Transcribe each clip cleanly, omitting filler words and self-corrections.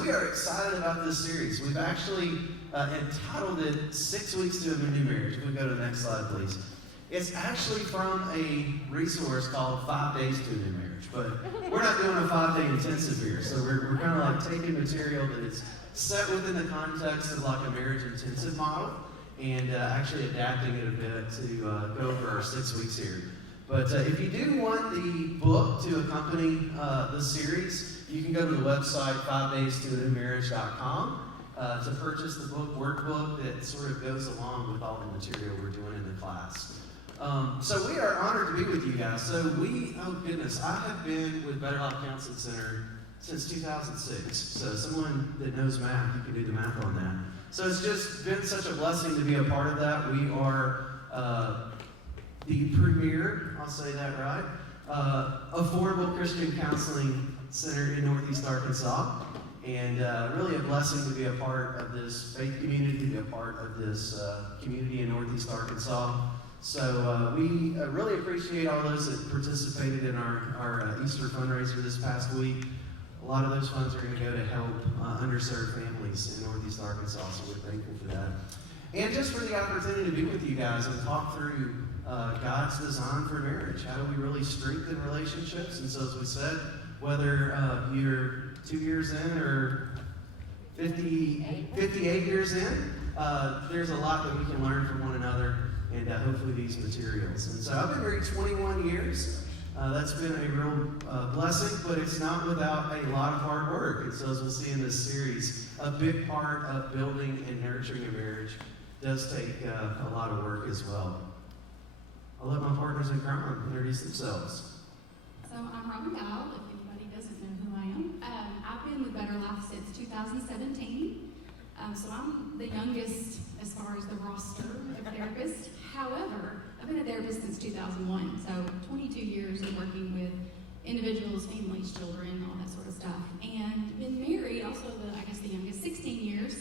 we are excited about this series. We've actually entitled it 6 Weeks to a New Marriage. If we go to the next slide, please. It's actually from a resource called 5 Days to a New Marriage, but we're not doing a 5-day intensive here. So we're kind of like taking material that is set within the context of like a marriage intensive model and actually adapting it a bit to go over our 6 weeks here. But if you do want the book to accompany the series, you can go to the website 5daystoanewmarriage.com to purchase the book workbook that sort of goes along with all the material we're doing in the class. So we are honored to be with you guys. So oh goodness, I have been with Better Life Counseling Center since 2006. So someone that knows math, you can do the math on that. So it's just been such a blessing to be a part of that. We are the premier, I'll say that right, affordable Christian counseling center in Northeast Arkansas. And really a blessing to be a part of this faith community, to be a part of this community in Northeast Arkansas. So we really appreciate all those that participated in our Easter fundraiser this past week. A lot of those funds are going to go to help underserved families in Northeast Arkansas, so we're thankful for that. And just for the opportunity to be with you guys and talk through God's design for marriage. How do we really strengthen relationships? And so as we said, whether you're 2 years in or 58 years in, there's a lot that we can learn from one another and hopefully these materials. And so I've been married 21 years. That's been a real blessing, but it's not without a lot of hard work. And so as we'll see in this series, a big part of building and nurturing a marriage does take a lot of work as well. I'll let my partners in crime introduce themselves. So I'm Robin Dowell, if anybody doesn't know who I am. I've been with Better Life since 2017. So I'm the youngest as far as the roster of therapists. However, I've been a therapist since 2001, so 22 years of working with individuals, families, children, all that sort of stuff. And been married, also the youngest, 16 years.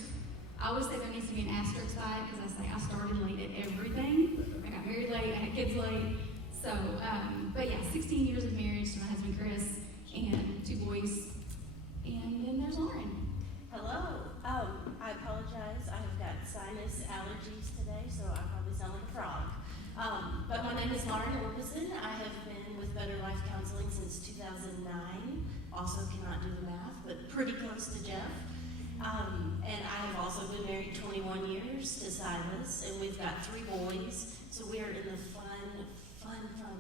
I always say there needs to be an asterisk by it because I say I started late at everything. I got married late, I had kids late. So, but yeah, 16 years of marriage to my husband Chris and 2 boys. And then there's Lauren. Hello. I apologize. I have got sinus allergies today, so I probably sound like a frog. But my name is Lauren Orbison. I have been with Better Life Counseling since 2009. Also cannot do the math, but pretty close to Jeff. And I have also been married 21 years to Silas, and we've got 3 boys. So we are in the fun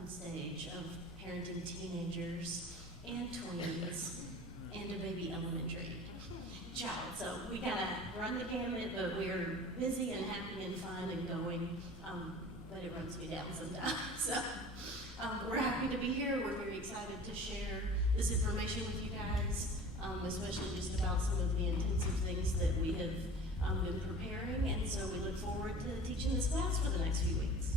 stage of parenting teenagers and tweens and a baby elementary child. So we gotta run the gamut, but we're busy and happy and fun and going. But it runs me down sometimes. So we're happy to be here. We're very excited to share this information with you guys, especially just about some of the intensive things that we have been preparing. And so we look forward to teaching this class for the next few weeks.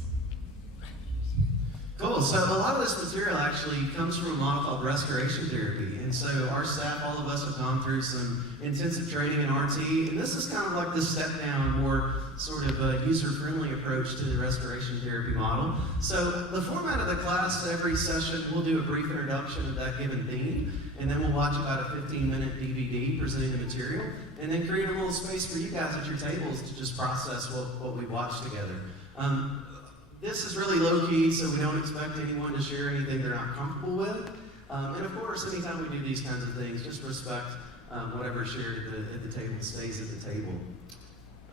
Cool. So a lot of this material actually comes from a model called restoration therapy. And so our staff, all of us have gone through some intensive training in RT. And this is kind of like the step down, more sort of a user-friendly approach to the restoration therapy model. So the format of the class, every session, we'll do a brief introduction of that given theme. And then we'll watch about a 15-minute DVD presenting the material. And then create a little space for you guys at your tables to just process what we watched together. This is really low-key, so we don't expect anyone to share anything they're not comfortable with. And of course, anytime we do these kinds of things, just respect whatever shared at the table stays at the table.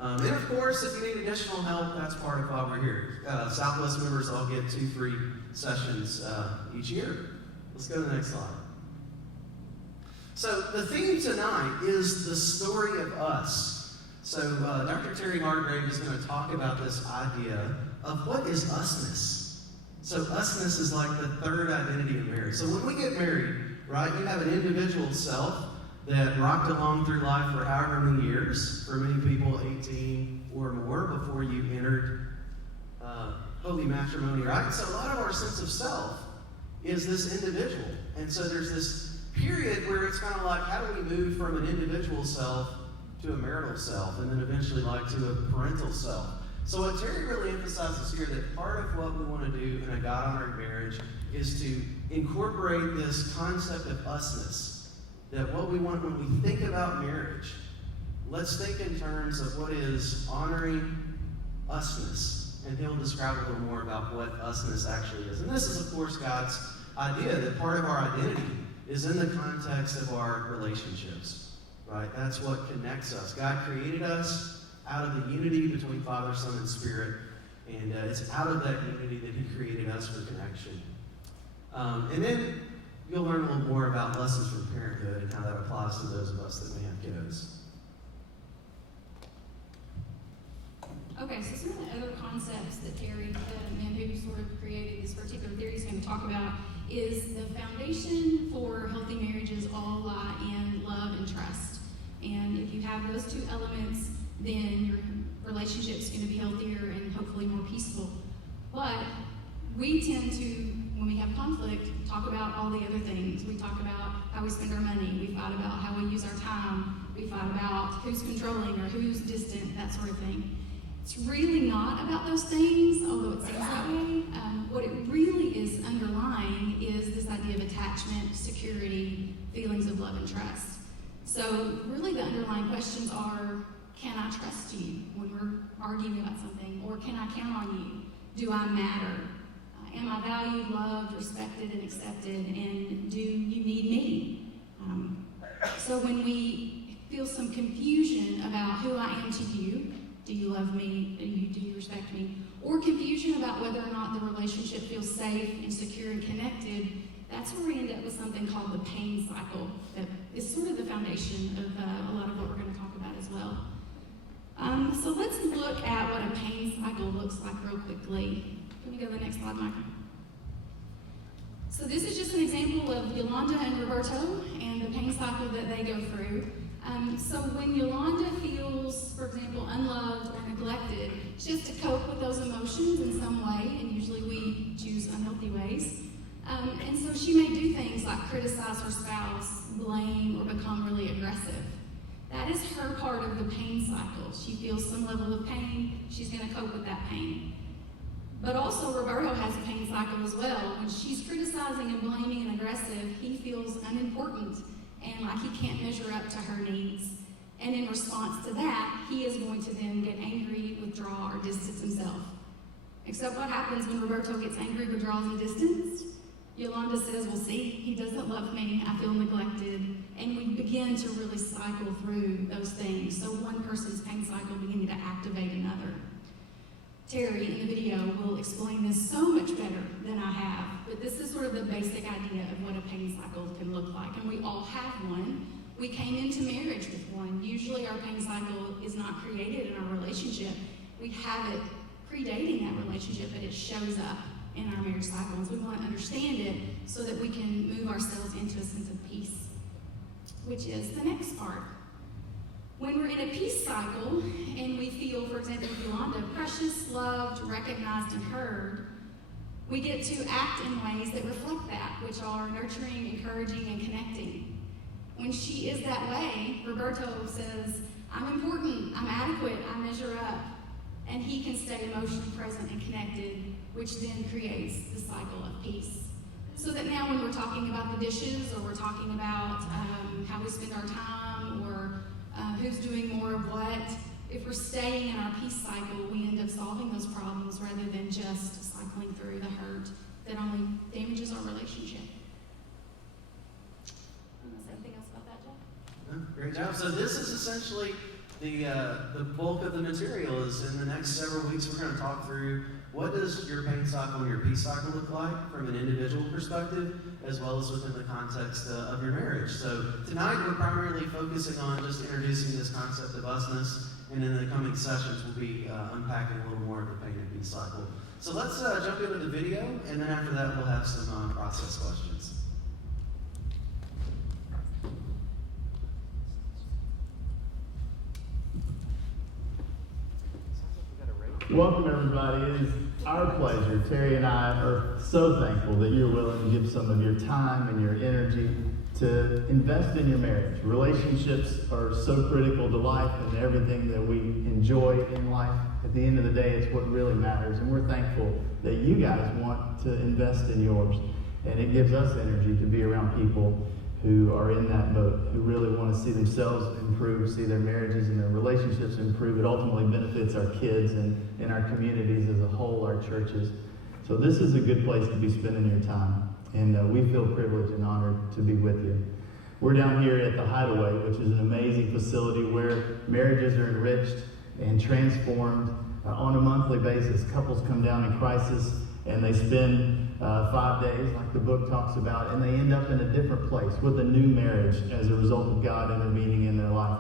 And of course, if you need additional help, that's part of why we're here. Southwest members all get 2 free sessions each year. Let's go to the next slide. So the theme tonight is the story of us. So Dr. Terry Hargrave is going to talk about this idea of what is usness. So usness is like the third identity of marriage. So when we get married, right, you have an individual self that rocked along through life for however many years, for many people 18 or more before you entered holy matrimony, right? So a lot of our sense of self is this individual. And so there's this period where it's kind of like, how do we move from an individual self to a marital self, and then eventually like to a parental self? So what Terry really emphasizes here, that part of what we want to do in a God-honoring marriage is to incorporate this concept of usness that what we want when we think about marriage, let's think in terms of what is honoring usness. And he'll describe a little more about what usness actually is. And this is, of course, God's idea that part of our identity is in the context of our relationships, right? That's what connects us. God created us out of the unity between Father, Son, and Spirit, and it's out of that unity that he created us for connection. And then you'll learn a little more about lessons from parenthood and how that applies to those of us that may have kiddos. Okay, so some of the other concepts that Terry, the man who sort of created this particular theory, is going to talk about is the foundation for healthy marriages all lie in love and trust. And if you have those two elements, then your relationship's going to be healthier and hopefully more peaceful. But we tend to, when we have conflict, talk about all the other things. We talk about how we spend our money. We fight about how we use our time. We fight about who's controlling or who's distant, that sort of thing. It's really not about those things, although it seems that way. What it really is underlying is this idea of attachment, security, feelings of love and trust. So really the underlying questions are, can I trust you when we're arguing about something? Or can I count on you? Do I matter? Am I valued, loved, respected, and accepted? And do you need me? So when we feel some confusion about who I am to you, do you love me? Do you respect me? Or confusion about whether or not the relationship feels safe and secure and connected, that's where we end up with something called the pain cycle. That is sort of the foundation of a lot of what we're going to talk about as well. So let's look at what a pain cycle looks like real quickly. Can we go to the next slide, Michael? So this is just an example of Yolanda and Roberto and the pain cycle that they go through. So when Yolanda feels, for example, unloved or neglected, she has to cope with those emotions in some way, and usually we choose unhealthy ways. And so she may do things like criticize her spouse, blame, or become really aggressive. That is her part of the pain cycle. She feels some level of pain. She's going to cope with that pain. But also Roberto has a pain cycle as well. When she's criticizing and blaming and aggressive, he feels unimportant and like he can't measure up to her needs. And in response to that, he is going to then get angry, withdraw, or distance himself. Except what happens when Roberto gets angry, withdraws, and distanced? Yolanda says, well, see, he doesn't love me, I feel neglected. And we begin to really cycle through those things. So one person's pain cycle beginning to activate another. Terry, in the video, will explain this so much better than I have, but this is sort of the basic idea of what a pain cycle can look like, and we all have one. We came into marriage with one. Usually our pain cycle is not created in our relationship. We have it predating that relationship, but it shows up in our marriage cycles. We want to understand it so that we can move ourselves into a sense of peace, which is the next part. When we're in a peace cycle and we feel, for example, Yolanda, precious, loved, recognized, and heard, we get to act in ways that reflect that, which are nurturing, encouraging, and connecting. When she is that way, Roberto says, I'm important, I'm adequate, I measure up. And he can stay emotionally present and connected, which then creates the cycle of peace. So that now when we're talking about the dishes, or we're talking about how we spend our time, or who's doing more of what, if we're staying in our peace cycle, we end up solving those problems rather than just cycling through the hurt that only damages our relationship. Anything else about that, Jeff? Great job. So this is essentially the bulk of the material. Is in the next several weeks we're going to talk through what does your pain cycle and your peace cycle look like from an individual perspective, as well as within the context of your marriage. So tonight we're primarily focusing on just introducing this concept of usness, and in the coming sessions we'll be unpacking a little more of the pain and peace cycle. So let's jump into the video, and then after that we'll have some process questions. Welcome, everybody. It is our pleasure. Terry and I are so thankful that you're willing to give some of your time and your energy to invest in your marriage. Relationships are so critical to life and everything that we enjoy in life. At the end of the day, it's what really matters, and we're thankful that you guys want to invest in yours. And it gives us energy to be around people who are in that boat, who really want to see themselves improve, see their marriages and their relationships improve. It ultimately benefits our kids and in our communities as a whole, our churches. So this is a good place to be spending your time. And we feel privileged and honored to be with you. We're down here at the Hideaway, which is an amazing facility where marriages are enriched and transformed on a monthly basis. Couples come down in crisis and they spend 5 days, like the book talks about, and they end up in a different place with a new marriage as a result of God intervening in their life.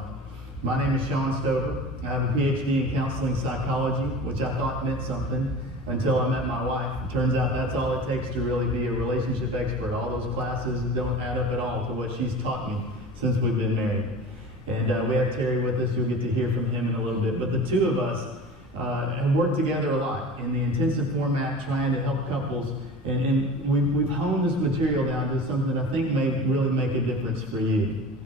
My name is Sean Stover. I have a PhD in counseling psychology, which I thought meant something until I met my wife. It turns out that's all it takes to really be a relationship expert. All those classes don't add up at all to what she's taught me since we've been married. And we have Terry with us. You'll get to hear from him in a little bit. But the two of us have worked together a lot in the intensive format, trying to help couples. And we've honed this material down to something I think may really make a difference for you.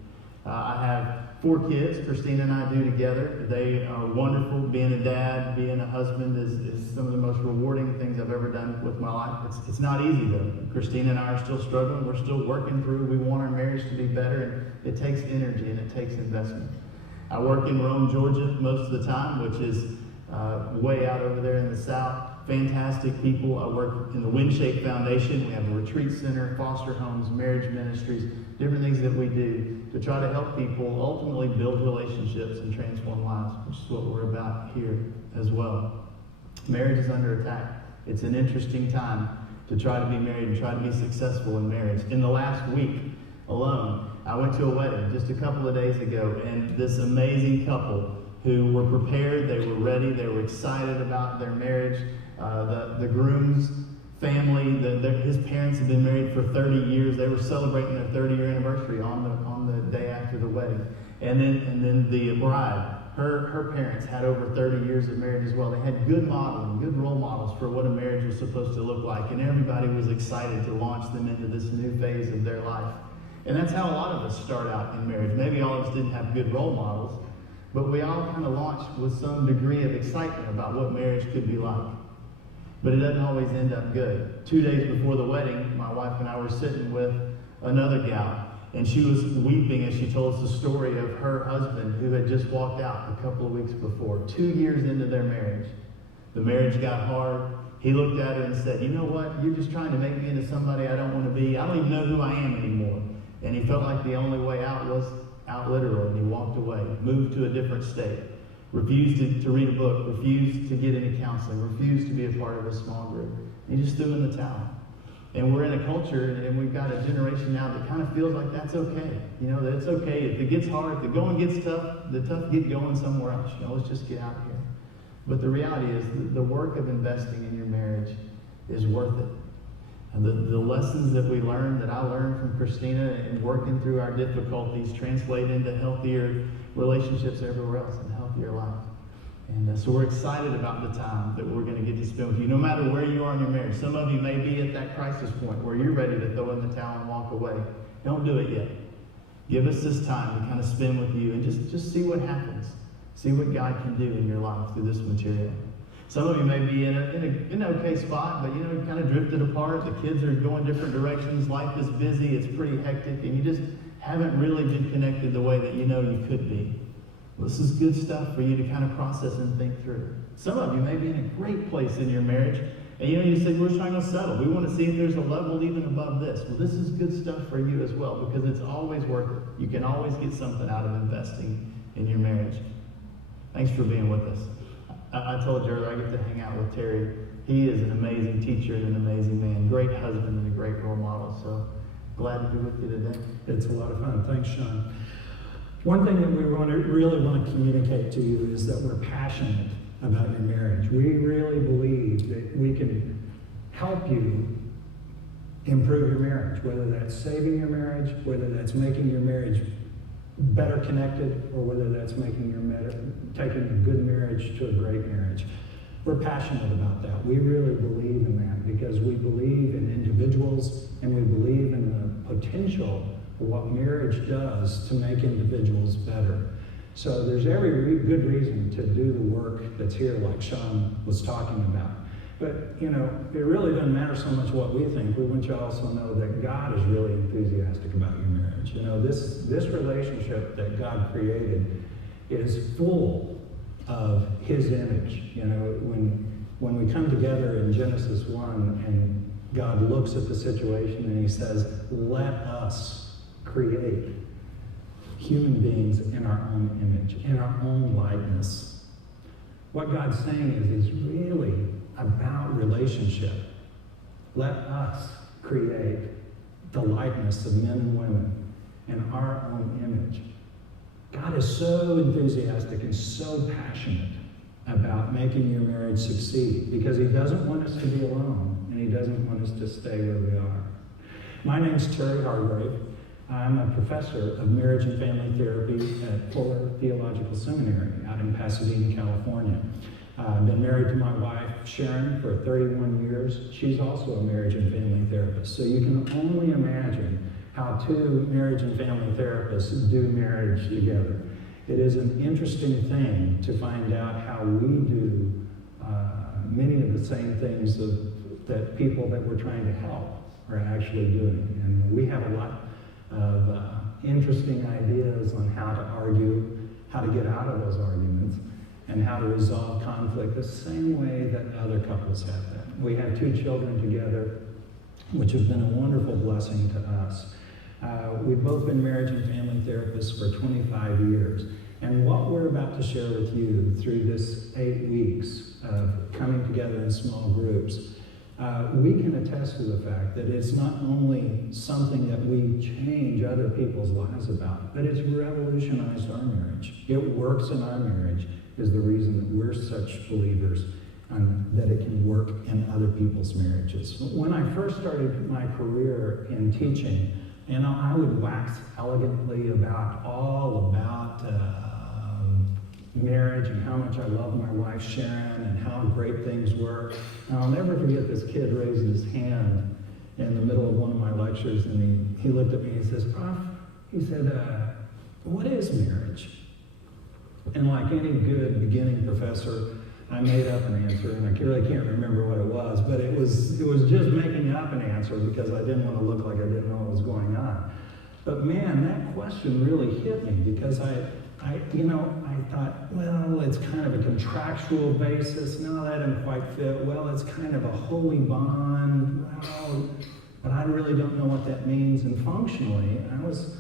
I have 4 kids, Christina and I do together. They are wonderful. Being a dad, being a husband is some of the most rewarding things I've ever done with my life. It's not easy though. Christina and I are still struggling. We're still working through. We want our marriage to be better, and it takes energy and it takes investment. I work in Rome, Georgia most of the time, which is way out over there in the south. Fantastic people. I work in the Windshape Foundation. We have a retreat center, foster homes, marriage ministries, different things that we do to try to help people ultimately build relationships and transform lives, which is what we're about here as well. Marriage is under attack. It's an interesting time to try to be married and try to be successful in marriage. In the last week alone, I went to a wedding just a couple of days ago, and this amazing couple who were prepared, they were ready, they were excited about their marriage. The groom's family, his parents had been married for 30 years. They were celebrating their 30-year anniversary on the day after the wedding. And then the bride, her parents had over 30 years of marriage as well. They had good modeling, good role models for what a marriage was supposed to look like. And everybody was excited to launch them into this new phase of their life. And that's how a lot of us start out in marriage. Maybe all of us didn't have good role models, but we all kind of launched with some degree of excitement about what marriage could be like. But it doesn't always end up good. 2 days before the wedding, my wife and I were sitting with another gal, and she was weeping as she told us the story of her husband who had just walked out a couple of weeks before, 2 years into their marriage. The marriage got hard. He looked at her and said, "You know what? You're just trying to make me into somebody I don't want to be. I don't even know who I am anymore." And he felt like the only way out was out literal, and he walked away, moved to a different state. Refused to read a book, refused to get any counseling, refused to be a part of a small group. He just threw in the towel. And we're in a culture, and we've got a generation now that kind of feels like that's okay. You know, that it's okay. If it gets hard, if the going gets tough, the tough get going somewhere else. You know, let's just get out of here. But the reality is the work of investing in your marriage is worth it. And the lessons that we learned, that I learned from Christina and working through our difficulties, translate into healthier relationships everywhere else and healthier life. And so we're excited about the time that we're going to get to spend with you, no matter where you are in your marriage. Some of you may be at that crisis point where you're ready to throw in the towel and walk away. Don't do it yet. Give us this time to kind of spend with you and just see what happens. See what God can do in your life through this material. Some of you may be in an okay spot, but you know, you kind of drifted apart. The kids are going different directions. Life is busy. It's pretty hectic, and you just haven't really been connected the way that you know you could be. Well, this is good stuff for you to kind of process and think through. Some of you may be in a great place in your marriage, and you know, you say, we're trying to settle. We want to see if there's a level even above this. Well, this is good stuff for you as well, because it's always worth it. You can always get something out of investing in your marriage. Thanks for being with us. I told you earlier, I get to hang out with Terry. He is an amazing teacher and an amazing man, great husband and a great role model. So glad to be with you today. It's a lot of fun. Thanks, Sean. One thing that we really want to communicate to you is that we're passionate about your marriage. We really believe that we can help you improve your marriage, whether that's saving your marriage, whether that's making your marriage better connected, or whether that's making taking a good marriage to a great marriage. We're passionate about that. We really believe in that because we believe in individuals and we believe in the potential of what marriage does to make individuals better. So there's every good reason to do the work that's here, like Sean was talking about. But, you know, it really doesn't matter so much what we think. We want you to also know that God is really enthusiastic about your marriage. You know, this relationship that God created is full of His image. You know, when we come together in Genesis 1 and God looks at the situation and He says, let us create human beings in our own image, in our own likeness. What God's saying is He's really about relationship. Let us create the likeness of men and women in our own image. God is so enthusiastic and so passionate about making your marriage succeed because He doesn't want us to be alone and He doesn't want us to stay where we are. My name's Terry Hargrave. I'm a professor of marriage and family therapy at Fuller Theological Seminary out in Pasadena, California. I've been married to my wife, Sharon, for 31 years. She's also a marriage and family therapist. So you can only imagine how two marriage and family therapists do marriage together. It is an interesting thing to find out how we do many of the same things that people that we're trying to help are actually doing. And we have a lot of interesting ideas on how to argue, how to get out of those arguments, and how to resolve conflict the same way that other couples have that. We have 2 children together, which have been a wonderful blessing to us. We've both been marriage and family therapists for 25 years. And what we're about to share with you through this 8 weeks of coming together in small groups, we can attest to the fact that it's not only something that we change other people's lives about, but it's revolutionized our marriage. It works in our marriage is the reason that we're such believers that it can work in other people's marriages. When I first started my career in teaching, you know, I would wax elegantly about marriage and how much I love my wife Sharon and how great things were. And I'll never forget this kid raised his hand in the middle of one of my lectures, and he looked at me and he says, Prof, he said, what is marriage? And like any good beginning professor, I made up an answer, and I really can't remember what it was, but it was just making up an answer because I didn't want to look like I didn't know what was going on. But man, that question really hit me because I thought, well, it's kind of a contractual basis. No, that didn't quite fit. Well, it's kind of a holy bond. Well, but I really don't know what that means. And functionally, I was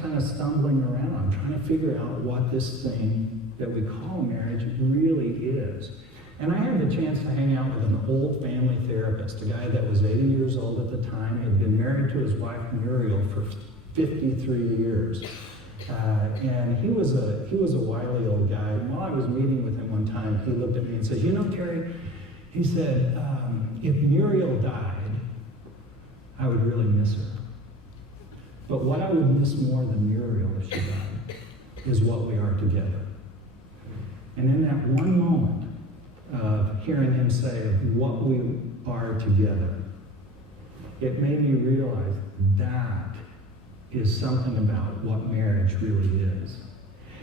kind of stumbling around, trying to figure out what this thing that we call marriage really is. And I had the chance to hang out with an old family therapist, a guy that was 80 years old at the time, had been married to his wife Muriel for 53 years. And he was a wily old guy. And while I was meeting with him one time, he looked at me and said, you know, Terry, he said, if Muriel died, I would really miss her. But what I would miss more than Muriel if she died is what we are together. And in that one moment of hearing him say of what we are together, it made me realize that is something about what marriage really is.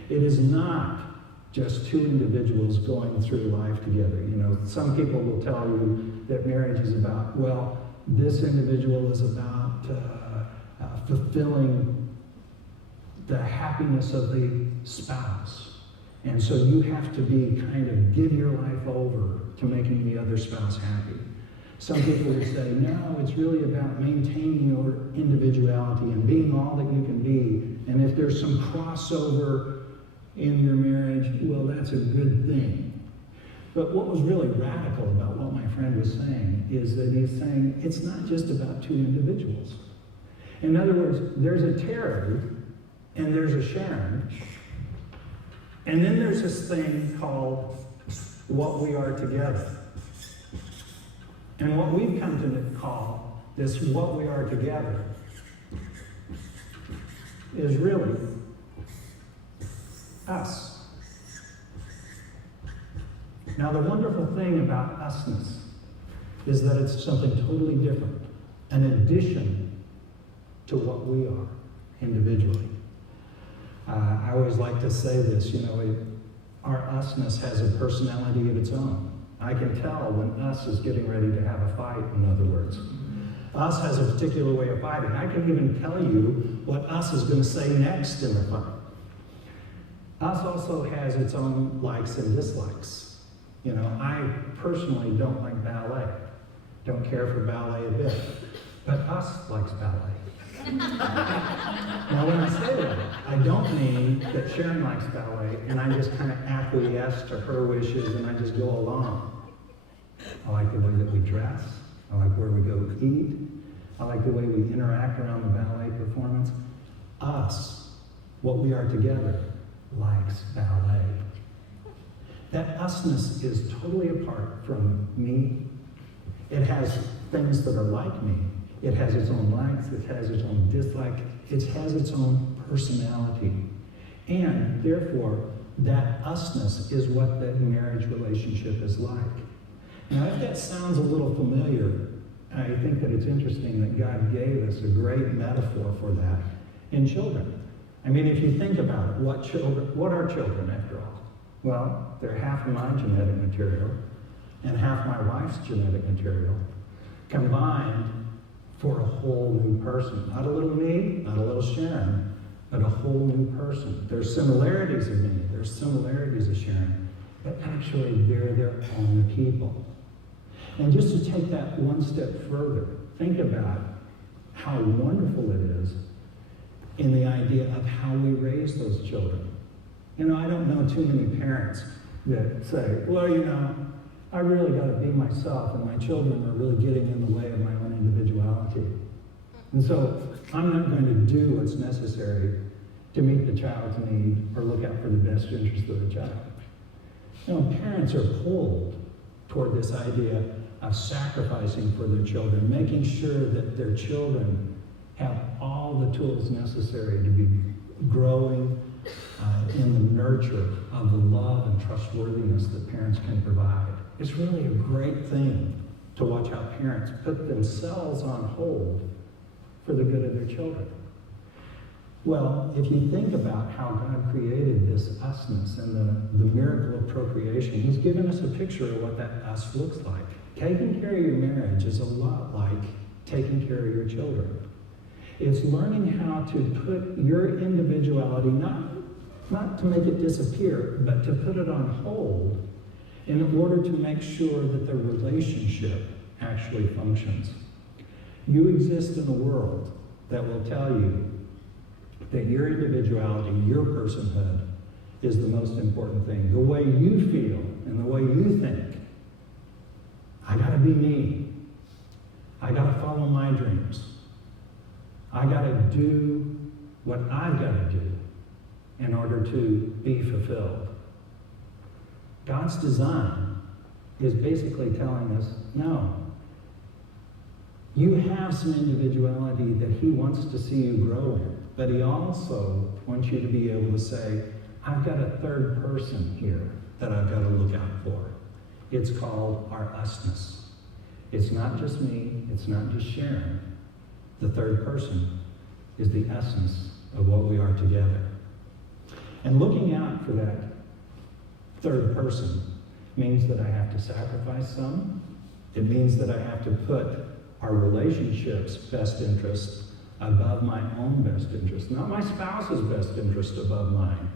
It is not just 2 individuals going through life together. You know, some people will tell you that marriage is about, well, this individual is about fulfilling the happiness of the spouse. And so you have to be kind of give your life over to making the other spouse happy. Some people would say, no, it's really about maintaining your individuality and being all that you can be. And if there's some crossover in your marriage, well, that's a good thing. But what was really radical about what my friend was saying is that he's saying it's not just about 2 individuals. In other words, there's a Terry and there's a Sharon, and then there's this thing called what we are together. And what we've come to call this what we are together is really us. Now, the wonderful thing about usness is that it's something totally different, an addition to what we are individually. I always like to say this, you know, our usness has a personality of its own. I can tell when us is getting ready to have a fight, in other words. Us has a particular way of fighting. I can even tell you what us is going to say next in the fight. Us also has its own likes and dislikes. You know, I personally don't like ballet. Don't care for ballet a bit. But us likes ballet. Now, when I say that, I don't mean that Sharon likes ballet and I just kind of acquiesce to her wishes and I just go along. I like the way that we dress. I like where we go eat. I like the way we interact around the ballet performance. Us, what we are together, likes ballet. That usness is totally apart from me. It has things that are like me. It has its own likes, it has its own dislike, it has its own personality. And therefore, that usness is what that marriage relationship is like. Now, if that sounds a little familiar, I think that it's interesting that God gave us a great metaphor for that in children. I mean, if you think about it, what are children after all? Well, they're half of my genetic material and half my wife's genetic material combined for a whole new person. Not a little me, not a little Sharon, but a whole new person. There's similarities of me, there's similarities of Sharon, but actually they're their own people. And just to take that one step further, think about how wonderful it is in the idea of how we raise those children. You know, I don't know too many parents that say, well, you know, I really got to be myself, and my children are really getting in the way of my own individuality. And so I'm not going to do what's necessary to meet the child's need or look out for the best interest of the child. You know, parents are pulled toward this idea of sacrificing for their children, making sure that their children have all the tools necessary to be growing in the nurture of the love and trustworthiness that parents can provide. It's really a great thing to watch how parents put themselves on hold for the good of their children. Well, if you think about how God created this usness and the miracle of procreation, He's given us a picture of what that us looks like. Taking care of your marriage is a lot like taking care of your children. It's learning how to put your individuality, not to make it disappear, but to put it on hold in order to make sure that the relationship actually functions. You exist in a world that will tell you that your individuality, your personhood, is the most important thing. The way you feel and the way you think. I gotta be me. I gotta follow my dreams. I gotta do what I've gotta do in order to be fulfilled. God's design is basically telling us, no. You have some individuality that He wants to see you grow in, but He also wants you to be able to say, I've got a third person here that I've got to look out for. It's called our usness. It's not just me, it's not just Sharon. The third person is the essence of what we are together. And looking out for that third person means that I have to sacrifice some. It means that I have to put our relationship's best interest above my own best interest. Not my spouse's best interest above mine,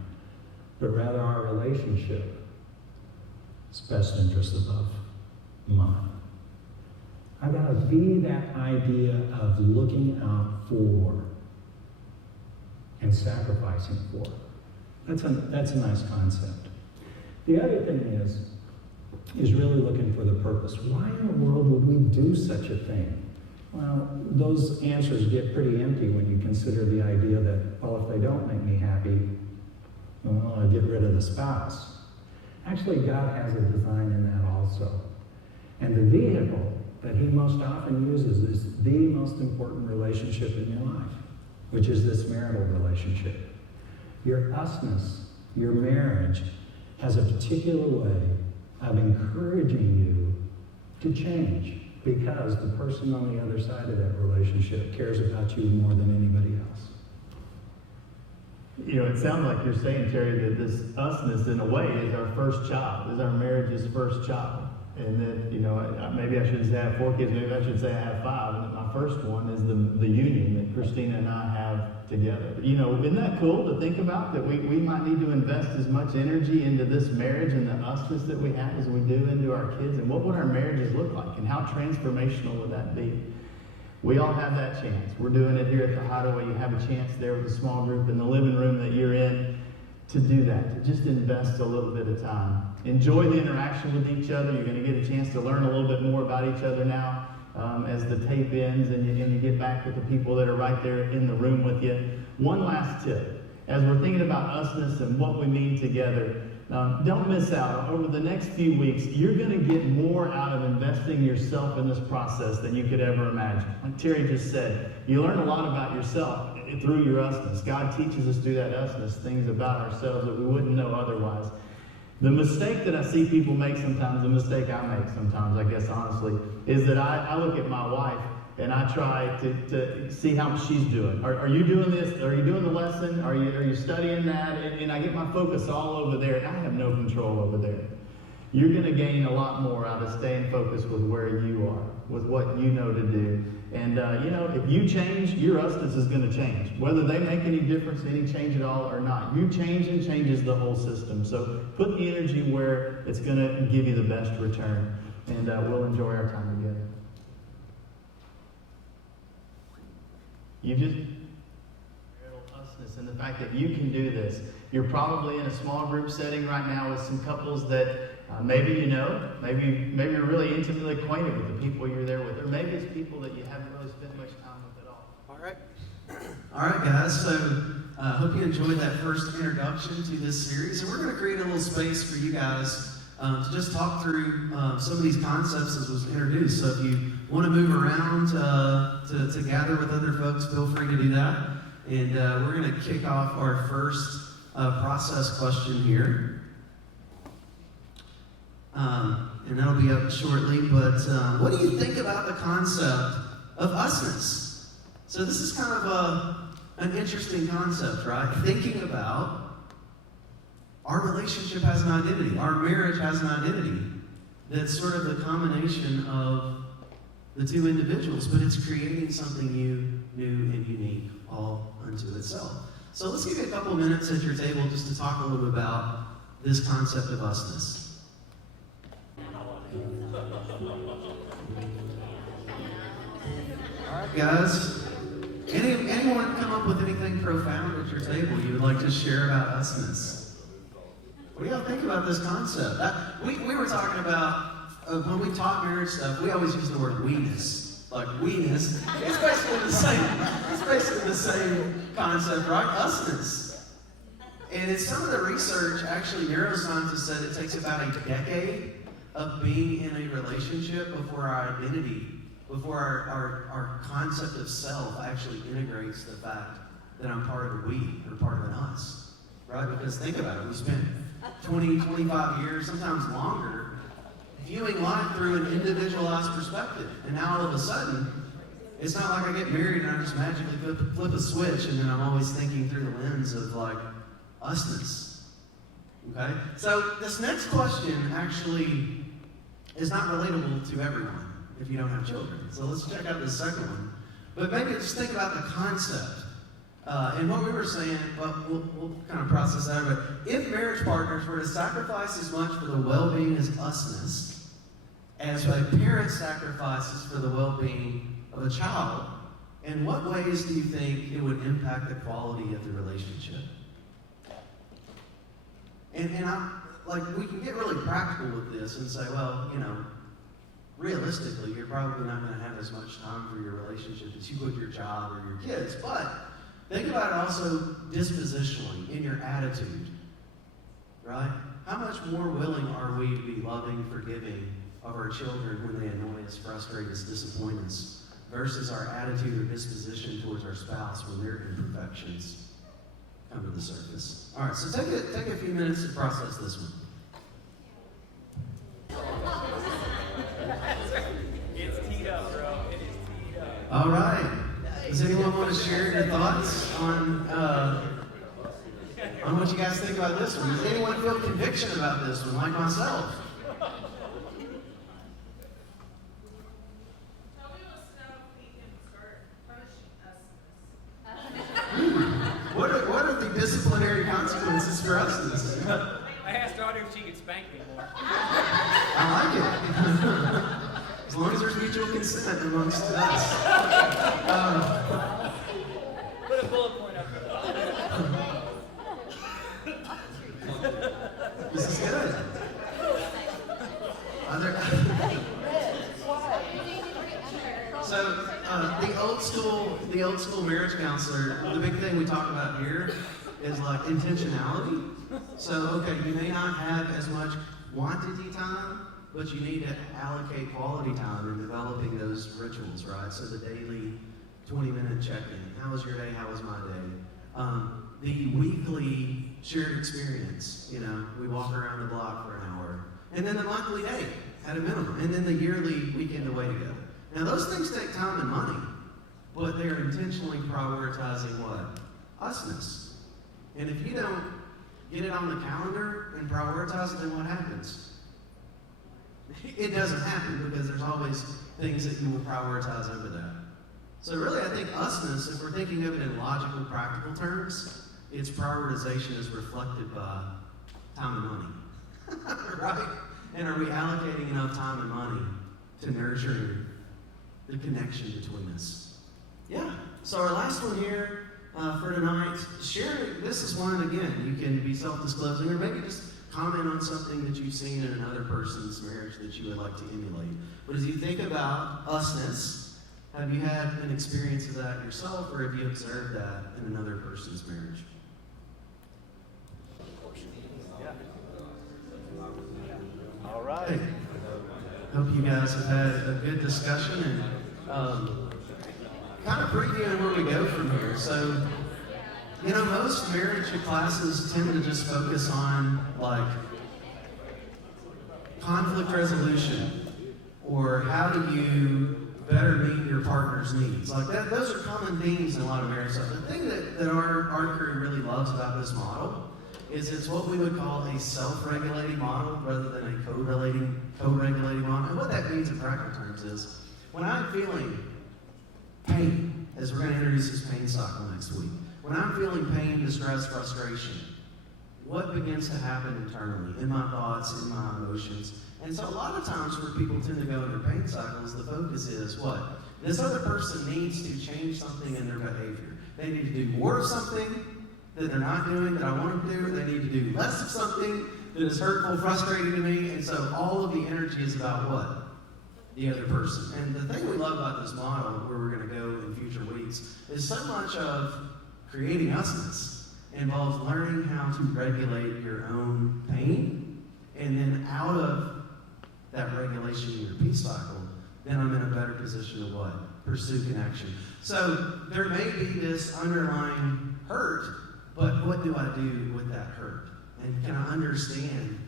but rather our relationship's best interest above mine. I've got to be that idea of looking out for and sacrificing for. That's a nice concept. The other thing is really looking for the purpose. Why in the world would we do such a thing? Well, those answers get pretty empty when you consider the idea that, well, if they don't make me happy, well, I'll get rid of the spouse. Actually, God has a design in that also. And the vehicle that He most often uses is the most important relationship in your life, which is this marital relationship. Your usness, your marriage, has a particular way of encouraging you to change because the person on the other side of that relationship cares about you more than anybody else. You know, it sounds like you're saying, Terry, that this usness, in a way, is our first child, is our marriage's first child. And that, maybe I shouldn't say I have 4 kids, maybe I should say I have 5. And that my first one is the union that Christina and I have together. Isn't that cool to think about, that we might need to invest as much energy into this marriage and the usness that we have as we do into our kids? And what would our marriages look like? And how transformational would that be? We all have that chance. We're doing it here at the Hideaway. You have a chance there with a small group in the living room that you're in to do that, to just invest a little bit of time. Enjoy the interaction with each other. You're going to get a chance to learn a little bit more about each other now as the tape ends and you get back with the people that are right there in the room with you. One last tip. As we're thinking about usness and what we mean together, don't miss out. Over the next few weeks, you're going to get more out of investing yourself in this process than you could ever imagine. Like Terry just said, you learn a lot about yourself through your usness. God teaches us through that usness things about ourselves that we wouldn't know otherwise. The mistake that I see people make sometimes, the mistake I make sometimes, I guess honestly, is that I look at my wife and I try to see how she's doing. Are you doing this? Are you doing the lesson? Are you studying that? And I get my focus all over there, and I have no control over there. You're going to gain a lot more out of staying focused with where you are, with what you know to do. And, if you change, your usness is going to change. Whether they make any difference, any change at all or not. You change and changes the whole system. So put the energy where it's going to give you the best return. And we'll enjoy our time together. You just usness and the fact that you can do this. You're probably in a small group setting right now with some couples that maybe maybe you're really intimately acquainted with the people you're there with, or maybe it's people that you haven't really spent much time with at all. All right, guys. So I hope you enjoyed that first introduction to this series, and we're going to create a little space for you guys to just talk through some of these concepts as was introduced. So if you want to move around to gather with other folks, feel free to do that. And we're going to kick off our first process question here. And that'll be up shortly. But what do you think about the concept of usness? So this is kind of an interesting concept, right? Thinking about our relationship has an identity. Our marriage has an identity. That's sort of the combination of the two individuals, but it's creating something new and unique all unto itself. So let's give you a couple of minutes at your table just to talk a little bit about this concept of usness. All right, guys. Anyone come up with anything profound at your table you would like to share about usness? What do y'all think about this concept? We were talking about, when we talk marriage stuff, we always use the word we-ness. Like we-ness. It's basically the same concept, right? Usness. And in some of the research, actually, neuroscientists said it takes about a decade of being in a relationship before our identity, before our concept of self actually integrates the fact that I'm part of a we or part of an us, right? Because think about it, we spent 20, 25 years, sometimes longer, viewing life through an individualized perspective. And now all of a sudden, it's not like I get married and I just magically flip a switch and then I'm always thinking through the lens of like usness. Okay? So this next question actually is not relatable to everyone if you don't have children. So let's check out the second one. But maybe just think about the concept. And what we were saying, but we'll kind of process that. But if marriage partners were to sacrifice as much for the well-being as usness as a parent sacrifices for the well-being of a child, in what ways do you think it would impact the quality of the relationship? And we can get really practical with this and say, well, realistically, you're probably not going to have as much time for your relationship as you would your job or your kids. But think about it also dispositionally, in your attitude, right? How much more willing are we to be loving, forgiving of our children when they annoy us, frustrate us, disappoint us, versus our attitude or disposition towards our spouse when their imperfections come to the surface? All right, so take a few minutes to process this one. It's teed up, bro. It is teed up. All right. Does anyone want to share your thoughts on what you guys think about this one? Does anyone feel conviction about this one, like myself? I asked her if she could spank me more. I like it. As long as there's mutual consent amongst us. Put a bullet point up there. This is good. So the old school marriage counselor, the big thing we talk about here is like intentionality. So okay, you may not have as much quantity time, but you need to allocate quality time in developing those rituals, right? So the daily 20-minute check-in. How was your day? How was my day? The weekly shared experience. You know, we walk around the block for an hour. And then the monthly date at a minimum. And then the yearly weekend away together. Now those things take time and money, but they're intentionally prioritizing what? Usness. And if you don't get it on the calendar and prioritize it, then what happens? It doesn't happen because there's always things that you will prioritize over that. So really, I think usness, if we're thinking of it in logical, practical terms, its prioritization is reflected by time and money, right? And are we allocating enough time and money to nurture the connection between us? Yeah. So our last one here for tonight, share. This is one, again, you can be self-disclosing or maybe just comment on something that you've seen in another person's marriage that you would like to emulate. But as you think about usness, have you had an experience of that yourself, or have you observed that in another person's marriage? All right. Hope you guys have had a good discussion and kind of previewing where we go from here. So, you know, most marriage classes tend to just focus on like conflict resolution or how do you better meet your partner's needs. Like that, those are common themes in a lot of marriage stuff. The thing that our crew really loves about this model is it's what we would call a self-regulating model rather than a co-regulating model. And what that means in practical terms is when I'm feeling pain, as we're going to introduce this pain cycle next week, when I'm feeling pain, distress, frustration, what begins to happen internally in my thoughts, in my emotions? And so a lot of times where people tend to go into pain cycles, the focus is what? This other person needs to change something in their behavior. They need to do more of something that they're not doing that I want them to do, or they need to do less of something that is hurtful, frustrating to me, and so all of the energy is about what? The other person. And the thing we love about this model, where we're going to go in future weeks, is so much of creating usness involves learning how to regulate your own pain, and then out of that regulation in your peace cycle, then I'm in a better position to what? Pursue connection. So there may be this underlying hurt, but what do I do with that hurt? And can I understand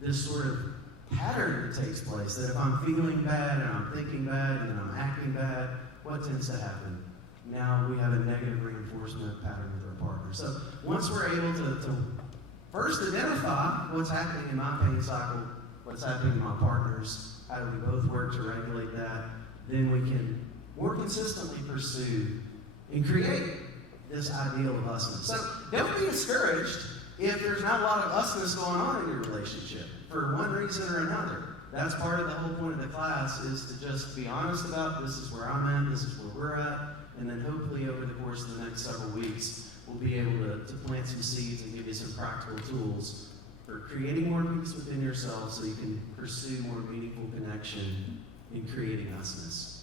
this sort of pattern that takes place, that if I'm feeling bad and I'm thinking bad and I'm acting bad, what tends to happen? Now we have a negative reinforcement pattern with our partner. So once we're able to first identify what's happening in my pain cycle, what's happening in my partner's, how do we both work to regulate that, then we can more consistently pursue and create this ideal of usness. So don't be discouraged if there's not a lot of usness going on in your relationship for one reason or another. That's part of the whole point of the class, is to just be honest about this is where I'm at, this is where we're at, and then hopefully over the course of the next several weeks, we'll be able to plant some seeds and give you some practical tools for creating more peace within yourself so you can pursue more meaningful connection in creating usness.